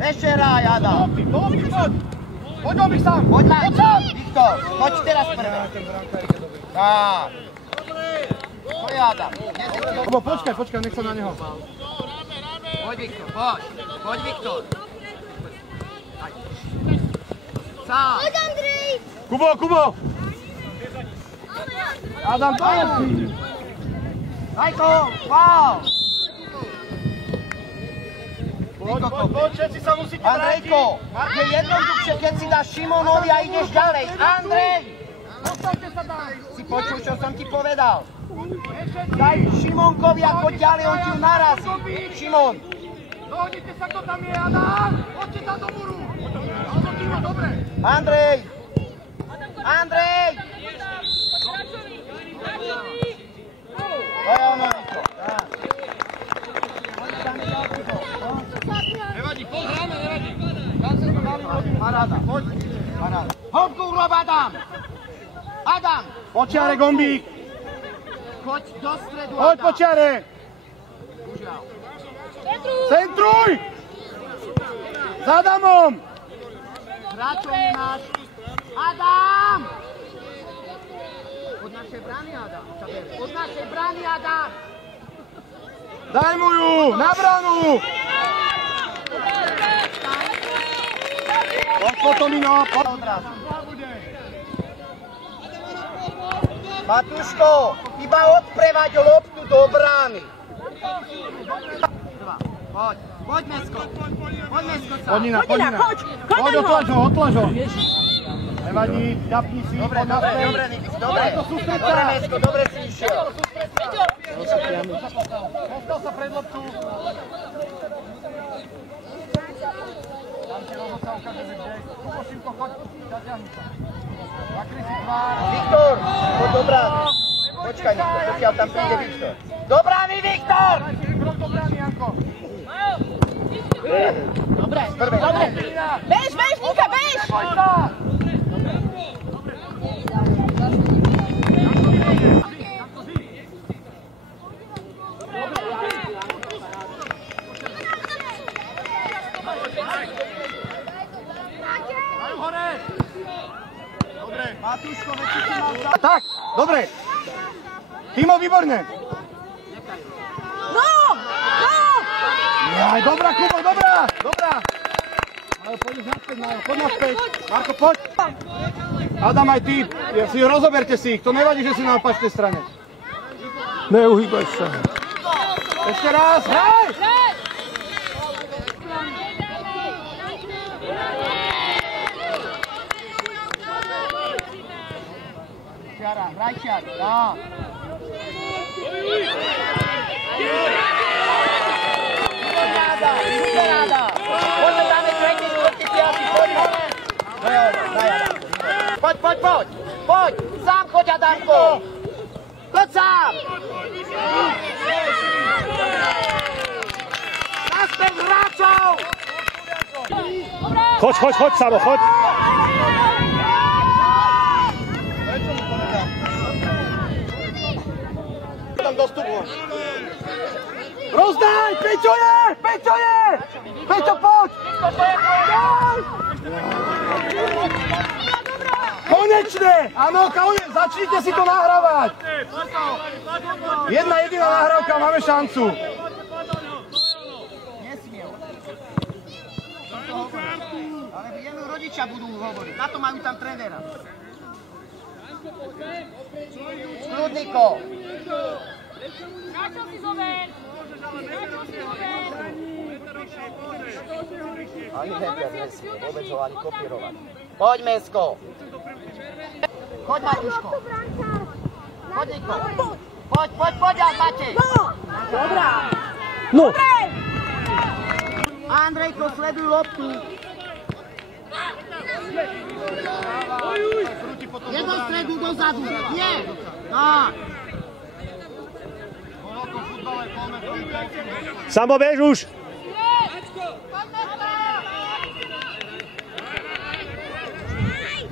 Ešte hraj, Adam. Poď Obik sám. Poď Viktor, poď teraz prvé. Tak. Poď Adam. Počkaj, nech sa na neho. Poď Viktor, poď. Poď Viktor. Sám. Poď Andrej! Kubo! Adam, to je! Dajko, wow! Poď, všetci sa musíte vrátiť. Andrejko, je jednoduchšie, keď si dáš Šimonovi a ideš ďalej. Andrej! Postavte sa tam. Si počul, čo som ti povedal? Daj Šimonkovi a poď ďalej, on ti ju narazí. Šimon! Dohodnite sa, kto tam je, Adam! Poďte tam do múru! Dobre! Andrej! Andrej! To je ono, Niko. Nevadí, poď, hráme, nevadí. Paráda, poď. Paráda. Hopku urob, Adam! Adam! Počiare, Gombík! Choď do stredu, Poď, Adam! počiare! Centruj! Za Adamom! Hráčov nemáš. Adam! Od našej brány, Adam. Od našej brány, Adam! Daj mu ju! Na bránu! Poď potom, Ino! Odrazu. Matúško, iba odprevať loptu do brány. Poď, poď Mesko. Poď Mesko sa. Poď, Nina. Poď, otlaž ho. Nevadí, ďapni si. Dobre, Nikis, dobre. Dobre, Mesko, dobre si išiel. Postav sa pred loptu. Tam ti rozhodca ukáže, že kde. Kubo, Šimko, choď. Zaťahni sa. Zakry si tvár. Viktor, poď do brány. Počkaj, Niko, pokiaľ tam príde Viktor. Do brány, Viktor! Krok do brány, Janko. Dobre. Bež, Nika, bež! Neboj sa! Matúško, veď si mal za... Tak, dobre. Timo, výborne. No! Aj, dobrá, Kubo, dobrá. Ale poďš naspäť, Majo, poď naspäť. Marko, poď. Adam, aj ty, rozoberte si ich, to nevadí, že si na opačnej strane. Neuhýbaj sa. Ešte raz, hraj! Čiara, hraj čiar, dá. Vyzeráda. Poďme dáme tretí, štvrtý, piatý, poď hore. Poď, sám choď, Adamko. Choď sám. Naspäť hráčov. Choď, Savo, choď. Tam dostupujem. Rozdaj! Peťo je! Peťo, poď! Konečne! Áno, konec! Začnite si to nahrávať! Jedna jediná nahrávka, máme šancu. Nesmiel. Ale jemu rodičia budú hovoriť. Na to majú tam trénera. Kľudniko. Ani Heter nesmie vôbec ho ani kopírovať. Poď, Mesko. Choď, Matúško. Poď, Niko. Poď, Matej. Dobrá! No! Andrejko, sleduj loptu. Je do stredu, dozadu. Nie. Tak. Samo bež už!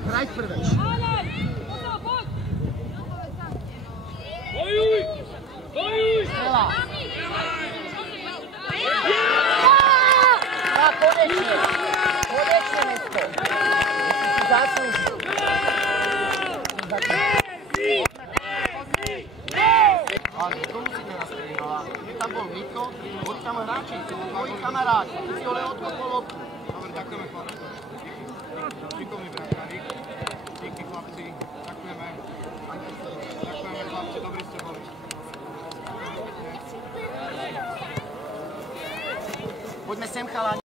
Hraj prvé. Strela. Tak, konečne. tam bol Miko, boli tam hráči, tvoji kamaráti, ty si ho len odkopol loptu. Dobre, ďakujeme chlapci. Šikovní brankári. Díky chlapci, ďakujeme. Ďakujeme chlapci, dobrí ste boli. Poďme sem, chalani.